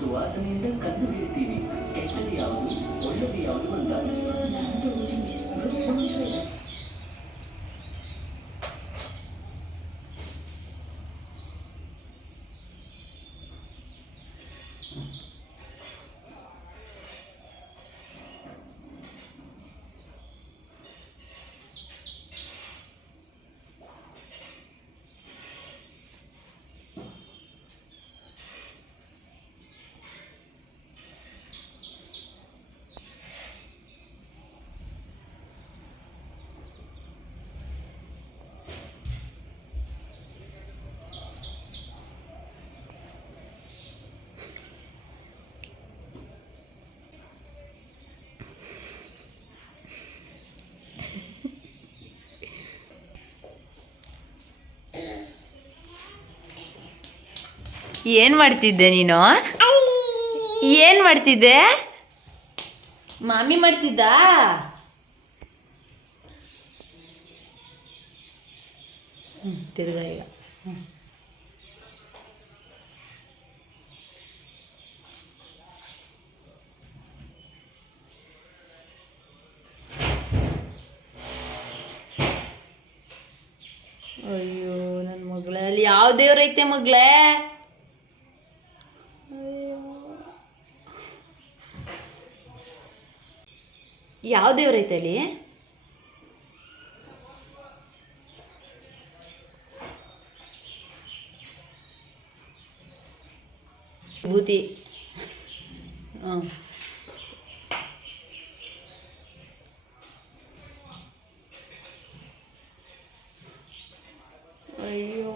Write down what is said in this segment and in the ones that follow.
ಸುವಾಸನೆಯಿಂದ ಕಣ್ಣು ಹಿಡಿತೀವಿ. ಕೆಟ್ಟದ್ದು ಯಾವುದು ಒಳ್ಳೆದು ಯಾವುದು ಅಂತ. ಏನು ಮಾಡ್ತಿದ್ದೆ ನೀನು? ಏನು ಮಾಡ್ತಿದ್ದೆ? ಮಾಮಿ ಮಾಡ್ತಿದ್ದ? ತಿರ್ಗಾ ಈಗ ಅಯ್ಯೋ ನನ್ನ ಮಗಳೇ, ಅಲ್ಲಿ ಯಾವ ದೇವ್ರೈತೆ ಮಗಳೇ? ಯಾವ ದೇವ್ರೈತೆ ಅಲ್ಲಿ? ಭೂತಿ. ಹಾಂ, ಅಯ್ಯೋ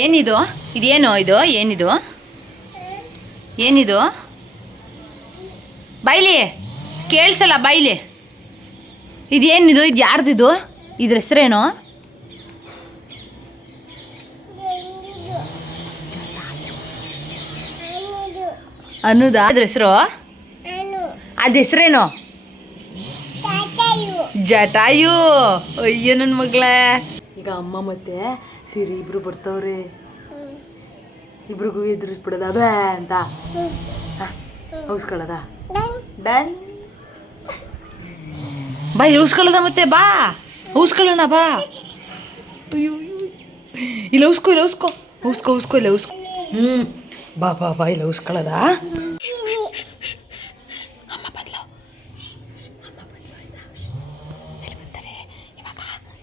ಏನಿದು? ಇದೇನು ಇದು? ಏನಿದು? ಏನಿದು? ಬೈಲಿ, ಕೇಳಿಸಲ್ಲ ಬೈಲಿ. ಇದೇನಿದು? ಇದು ಯಾರ್ದಿದು? ಇದ್ರ ಹೆಸ್ರೇನು? ಅನ್ನುದಾ ಅದ್ರ ಹೆಸರು? ಅದ ಹೆಸ್ರೇನು? ಜಟಾಯು. ಅಯ್ಯೋ ನನ್ನ ಮಗಳೇ. ಈಗ ಅಮ್ಮ ಮತ್ತೆ ಸಿರಿ ಇಬ್ರು ಬರ್ತಾವ್ರೆ. ಇಬ್ರಿಗೂ ಎದುರಿಸ್ಬಿಡೋದ ಬೇ ಅಂತ ಔಸ್ಕೊಳ್ಳೋದ? ಡನ್. ಬಾ ಔಸ್ಕೊಳ್ಳೋದ ಮತ್ತೆ. ಬಾ ಔಸ್ಕೊಳ್ಳೋಣ ಬಾ. ಅಯ್ಯೋ ಇಲ್ಲ ಔಸ್ಕೊ, ಇಲ್ಲ ಔಸ್ಕೊ, ಔಸ್ಕೊ ಔಸ್ಕೊ, ಇಲ್ಲ ಔಸ್ಕೊ. ಬಾ ಬಾ ಬಾ, ಇಲ್ಲ ಔಸ್ಕೊಳ್ಳೋದ? ಅಮ್ಮ ಬಂದ್ಲು, ಅಮ್ಮ ಬಂದ್ಲು. ಇಲ್ಲಿ ಬರ್ತಾರೆ ಇವಾಗ.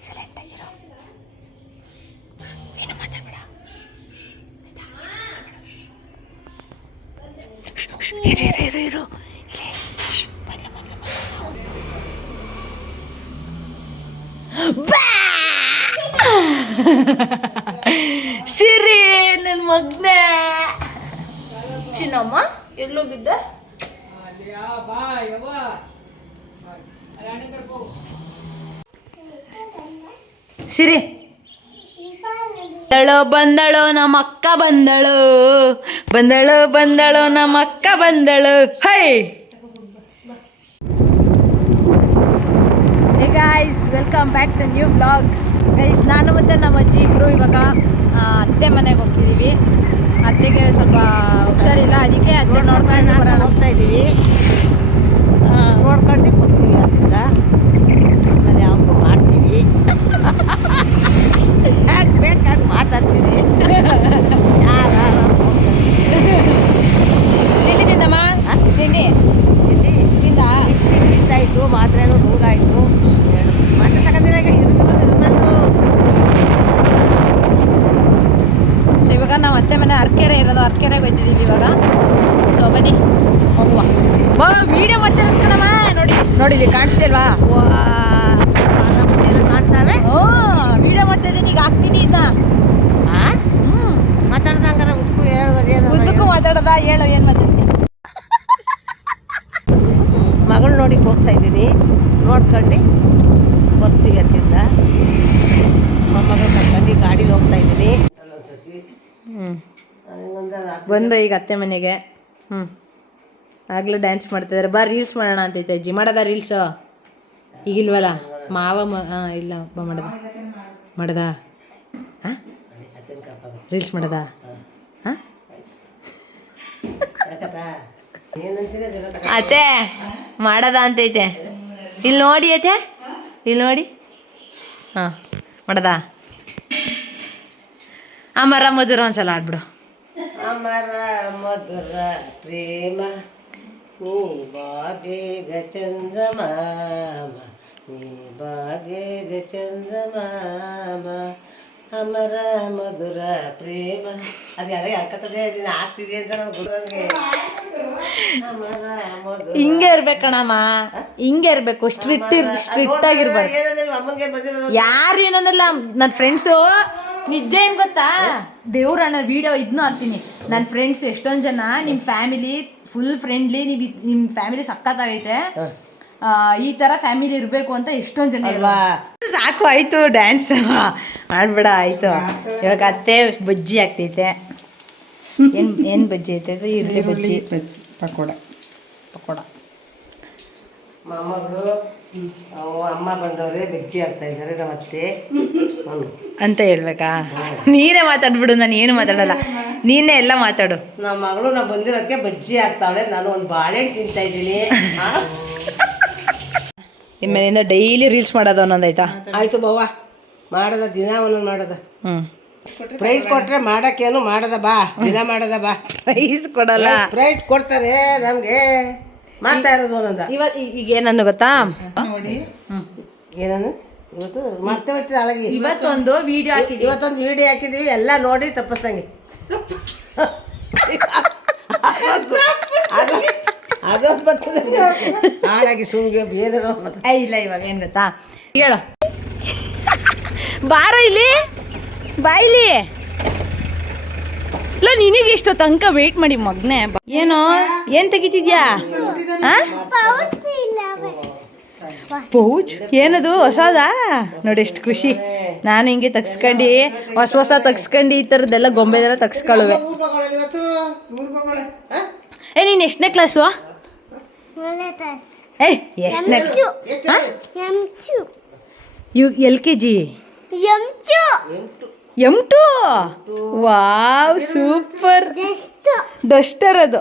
ಸೈಲೆಂಟ್ ಆಗಿರೋ, ಏನು ಮಾತಾಡ್ಬೇಡ. ಇರು ಇರು. ಸಿರಿ ನನ್ನ ಮಗ್ನೆ. ಚಿನ್ನಮ್ಮ ಎಲ್ಲೋಗಿದ್ದೆ? ಸಿರಿ ಬಂದಳು ನಮ್ಮ ಅಕ್ಕ ಬಂದಳು, ಬಂದಳು ಬಂದಳು ನಮ್ಮ ಅಕ್ಕ ಬಂದಳು. Hi guys, welcome back to new blog. Guys, ನಾನು ಮತ್ತು ನಮ್ಮ ಅಜ್ಜಿ ಇಬ್ಬರು ಇವಾಗ ಅತ್ತೆ ಮನೆಗೆ ಹೋಗ್ತಿದ್ದೀವಿ. ಅತ್ತೆಗೆ ಸ್ವಲ್ಪ ಹುಷಾರಿಲ್ಲ, ಅದಕ್ಕೆ ಅತ್ತೆ ನೋಡ್ಕೊಂಡು ಹೋಗ್ತಾ ಇದ್ದೀವಿ. ನೋಡ್ಕೊಂಡು ಹೋಗ್ತೀವಿ. ಅದರಿಂದ ಆಮೇಲೆ ಯಾವಾಗೂ ಮಾಡ್ತೀವಿ. ಯಾಕೆ ಬೇಕಾಗಿ ಮಾತಾಡ್ತೀವಿ. ತಿಂಡಿ ತಿಂದಮ್ಮ? ತಿಂಡಿ ತಿಂದಾಯಿತು, ಮಾತ್ರೆನೂ ನುಂಗಾಯಿತು. ಮಾತ್ರೆ ತಗೊಂಡಿಲ್ಲ, ಈಗ ಇರೋದು. ಸೊ ಇವಾಗ ನಾವು ಅತ್ತೆ ಮನೆ ಅರ್ಕೆರೆ ಇರೋದು, ಅರ್ಕೆರೆಗೆ ಹೋಗ್ತಿದ್ದೀವಿ ಇವಾಗ. ಸೊ ಬನ್ನಿ ಹೋಗುವ. ಬಾ, ವೀಡಿಯೋ ಮಾಡ್ತಿರೋದು ಕಣಮ್ಮ. ನೋಡಿ ನೋಡಿ, ಇಲ್ಲಿ ಕಾಣಿಸ್ತಿಲ್ವಾ? ಕಾಣ್ತಾವೆ. ಓ ಬಂದು ಈಗ ಅತ್ತೆ ಮನೆಗೆ. ಆಗಲೂ ಡ್ಯಾನ್ಸ್ ಮಾಡ್ತಿದ್ದಾರೆ. ಬಾ ರೀಲ್ಸ್ ಮಾಡೋಣ ಅಂತೈತೆ ಅಜ್ಜಿ. ಮಾಡದ ರೀಲ್ಸು ಈಗಿಲ್ವಲ್ಲ ಮಾವ ಇಲ್ಲ ಹಬ್ಬ ಮಾಡದ ಹಾಂ ರೀಲ್ಸ್ ಮಾಡದ ಹಾಂ ಅತ್ತೆ ಮಾಡದ ಅಂತೈತೆ. ಇಲ್ಲಿ ನೋಡಿ ಅತ್ತೆ, ಇಲ್ಲಿ ನೋಡಿ. ಹಾಂ ಮಾಡದ. ಅಮರ ಮಧುರ ಒಂದ್ಸಲ ಆಡ್ಬಿಡು. ಅಮರ ಮಧುರ ಪ್ರೇಮ ನೀ ಬಾಬೇಗ ಚಂದಮಾಮ, ನೀ ಬಾಬೇಗ ಚಂದಮಾಮ, ಅಮರ ಮಧುರ ಪ್ರೇಮ. ಅದು ಯಾರೇ ಹೇಳ್ಕತ್ತದೆ, ನೀನು ಆಗ್ತಿದೆ ಅಂತ ನಾವು ಗುರುವಂಗೆ. ಅಮರ ಮಧುರ ಹಿಂಗೆ ಇರ್ಬೇಕಣಮ್ಮ, ಹಿಂಗೆ ಇರ್ಬೇಕು. ಸ್ಟ್ರಿಕ್ಟ್ ಆಗಿರ್ಬಾರ್ದು. ಏನಂದ್ರೆ ಅಮ್ಮನಿಗೆ ಬಂದಿರೋದು ಯಾರು ಏನನ್ನಲ್ಲ. ನನ್ನ ಫ್ರೆಂಡ್ಸು ನಿಜ ಏನು ಗೊತ್ತಾ, ದೇವ್ರಣ್ಣ ವಿಡಿಯೋ ಇದನ್ನೂ ಹಾಕ್ತೀನಿ. ನನ್ನ ಫ್ರೆಂಡ್ಸ್ ಎಷ್ಟೊಂದು ಜನ ನಿಮ್ಮ ಫ್ಯಾಮಿಲಿ ಫುಲ್ ಫ್ರೆಂಡ್ಲಿ, ನೀವು ನಿಮ್ಮ ಫ್ಯಾಮಿಲಿ ಸಕ್ಕತ್ತಾಗೈತೆ, ಈ ಥರ ಫ್ಯಾಮಿಲಿ ಇರಬೇಕು ಅಂತ ಎಷ್ಟೊಂದು ಜನ ಅಲ್ವಾ. ಸಾಕು ಆಯಿತು ಡ್ಯಾನ್ಸ್ ಆಡ್ಬೇಡ ಆಯಿತು. ಇವಾಗ ಅತ್ತೆ ಬಜ್ಜಿ ಆಗ್ತೈತೆ. ಏನು ಬಜ್ಜಿ ಐತೆ? ಈರುಳ್ಳಿ ಬಜ್ಜಿ, ಪಕೋಡ. ಮೊಮ್ಮಗಳು ಅಮ್ಮ ಬಂದವ್ರೆ, ಬಜ್ಜಿ ಆಗ್ತಾ ಇದ್ದಾರೆ ನಮ್ಮ ಅತ್ತೆ ಅಂತ ಹೇಳ್ಬೇಕಾ? ನೀನೇ ಮಾತಾಡ್ಬಿಡು, ನಾನು ಏನು ಮಾತಾಡಲ್ಲ, ನೀನೇ ಎಲ್ಲ ಮಾತಾಡು. ನಮ್ಮ ಮಗಳು ನಾವು ಬಂದಿರೋದಕ್ಕೆ ಬಜ್ಜಿ ಆಗ್ತಾವಳೆ, ನಾನು ಒಂದು ಬಾಳೆಹಣ್ಣು ತಿಂತಾ ಇದ್ದೀನಿ. ಇನ್ಮೇಲಿಂದ ಡೈಲಿ ರೀಲ್ಸ್ ಮಾಡೋದು ಅನ್ನೋದಾಯ್ತಾ? ಆಯ್ತು ಬವ್ವ, ಮಾಡದ ದಿನ ಒಂದೊಂದು ಮಾಡದ. ಪ್ರೈಸ್ ಕೊಟ್ರೆ ಮಾಡಕ್ಕೇನು ಮಾಡದ ಬಾ, ದಿನ ಮಾಡದ ಬಾ. ಪ್ರೈಸ್ ಕೊಡಲ್ಲ, ಪ್ರೈಸ್ ಕೊಡ್ತಾರೆ ನಮ್ಗೆ, ಮಾಡ್ತಾ ಇರೋದು ಒಂದೊಂದ. ಈಗ ಏನನ್ನು ಗೊತ್ತಾ ನೋಡಿ, ಏನನ್ನು ಇವತ್ತು ಮತ್ತೆ ಹೋಗ್ತಿದ್ದೆ ಅಳಗಿ. ಇವತ್ತೊಂದು ವಿಡಿಯೋ ಹಾಕಿದ್ವಿ, ಇವತ್ತೊಂದು ವಿಡಿಯೋ ಹಾಕಿದೀವಿ, ಎಲ್ಲ ನೋಡಿ ತಪ್ಪಿಸ್ದಂಗೆ. ಅದೊಂದು ಬರ್ತದೆ ಹಾಳಾಗಿ ಸುಮ್ಗೆ ಬೇರೆ. ಇಲ್ಲ ಇವಾಗ ಏನು ಗೊತ್ತಾ, ಹೇಳು ಬಾರೋ ಇಲ್ಲಿ, ಬಾ ಇಲ್ಲಿ. ಇಲ್ಲ ನಿನಗೆ ಇಷ್ಟು ತನಕ ವೆಯ್ಟ್ ಮಾಡಿ ಮಗ್ನೆ. ಏನೋ ಏನು ತೆಗಿತಿದ್ಯಾ? ಪೌಚ್ ಏನದು ಹೊಸದಾ? ನೋಡಿ ಎಷ್ಟು ಖುಷಿ. ನಾನು ಹಿಂಗೆ ತೆಗ್ಸ್ಕೊಂಡು ಹೊಸ ತೆಗ್ಸ್ಕೊಂಡು ಈ ಥರದ್ದೆಲ್ಲ ಗೊಂಬೆದೆಲ್ಲ ತೆಗ್ಸ್ಕೊಳ್ಳುವೆ. ನೀನು ಎಷ್ಟನೇ ಕ್ಲಾಸು? ಎಷ್ಟನೇ? LKG M2. Wow super. Duster ಅದು.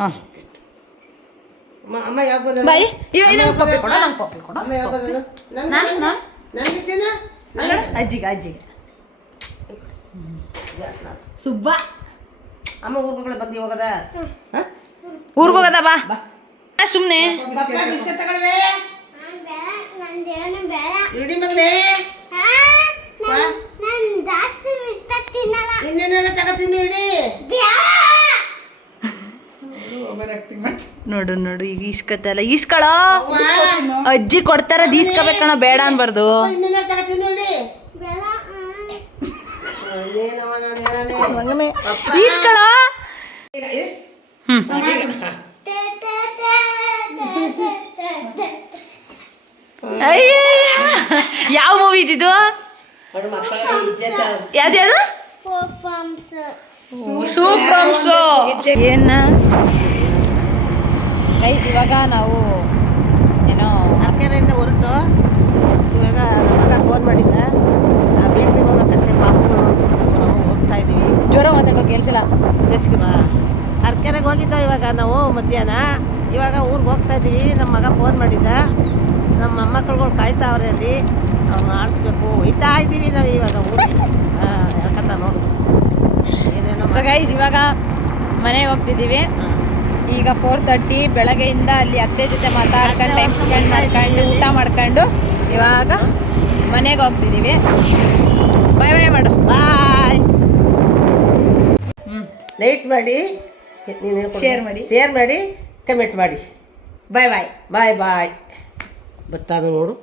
ಹಾಂ ಅಮ್ಮ ಯಾವ ಬಂದ? ಬಾಯ್ ಅಮ್ಮ ಯಾವ ಬಂದ? ಅಜ್ಜಿಗೆ ಸುಬ್ಬ. ಅಮ್ಮ ಊರ್ಗಳ ಬಂದು ಹೋಗದ, ಊರ್ಗೆ ಹೋಗದ ಬಾ ಸುಮ್ಮನೆ. ಬಿಸ್ಕೆಟ್ ತಗೊಳ್ವೆ ಇಡಿ ಮಗನೇ. ಇನ್ನೇನೆಲ್ಲ ತಗೋತೀನಿ ಇಡಿ. ನೋಡು ಈಗ ಈಸ್ಕೊತಲ್ಲ, ಈಸ್ಕೊಳೋ. ಅಜ್ಜಿ ಕೊಡ್ತಾರ, ಈಸ್ಕೋಬೇಕಣ, ಬೇಡ ಅನ್ಬಾರ್ದು. ಇನ್ನೇನೆಲ್ಲ ತಗೋತೀನಿ ಇಡಿ. ಈಸ್ಕೊಳೋ. ಯಾವ ಮೂವಿ ಇದ್ದಿದ್ದು? ಯಾವ್ದು? ಏನ ಗೈಸ್, ಇವಾಗ ನಾವು ಏನೋ ಅರ್ಕೆರೆಯಿಂದ ಹೊರಟು ಇವಾಗ ನಮ್ಮಗ ಫೋನ್ ಮಾಡಿದ್ದ, ಬೇಕ್ರಿಗೆ ಹೋಗ್ಬೇಕಂತೆ, ಪಾಪಗಳು ಹೋಗ್ತಾ ಇದ್ದೀವಿ. ಜ್ವರ ಮಾತಾಡೋ ಕೇಳಿಸಿಲ್ಲ. ಅರ್ಕೆರೆಗೆ ಹೋಗಿದ್ದ ಇವಾಗ ನಾವು ಮಧ್ಯಾಹ್ನ. ಇವಾಗ ಊರಿಗೆ ಹೋಗ್ತಾ ಇದ್ದೀವಿ. ನಮ್ಮ ಮಗ ಫೋನ್ ಮಾಡಿದ್ದ, ನಮ್ಮ ಮೊಮ್ಮಕ್ಕಳುಗಳು ಕಾಯ್ತಾವ್ರೆ ಅಲ್ಲಿ, ಅವ್ರನ್ನ ಆಡಿಸ್ಬೇಕು. ಹೋಯ್ತಾ ಇದ್ದೀವಿ ನಾವು ಇವಾಗ ಊರಿಗೆ. ಯಾಕಂತ ನೋಡು ಏನೇನೋ. ಸೊ ಗೈಸ್, ಇವಾಗ ಮನೆಗೆ ಹೋಗ್ತಿದ್ದೀವಿ. ಈಗ 4:30 ಬೆಳಗ್ಗೆಯಿಂದ ಅಲ್ಲಿ ಅತ್ತೆ ಜೊತೆ ಮಾತಾಡ್ಕೊಂಡು ಟೈಮ್ ಸ್ಪೆಂಡ್ ಮಾಡ್ಕೊಂಡು ಊಟ ಮಾಡ್ಕೊಂಡು ಇವಾಗ ಮನೆಗೆ ಹೋಗ್ತಿದ್ದೀವಿ. ಬಾಯ್ ಮಾಡು. ಬಾಯ್. ಲೈಕ್ ಮಾಡಿ, ಶೇರ್ ಮಾಡಿ, ಕಮೆಂಟ್ ಮಾಡಿ. ಬಾಯ್. ಬಾಯ್. ಬರ್ತಾನೆ ನೋಡು.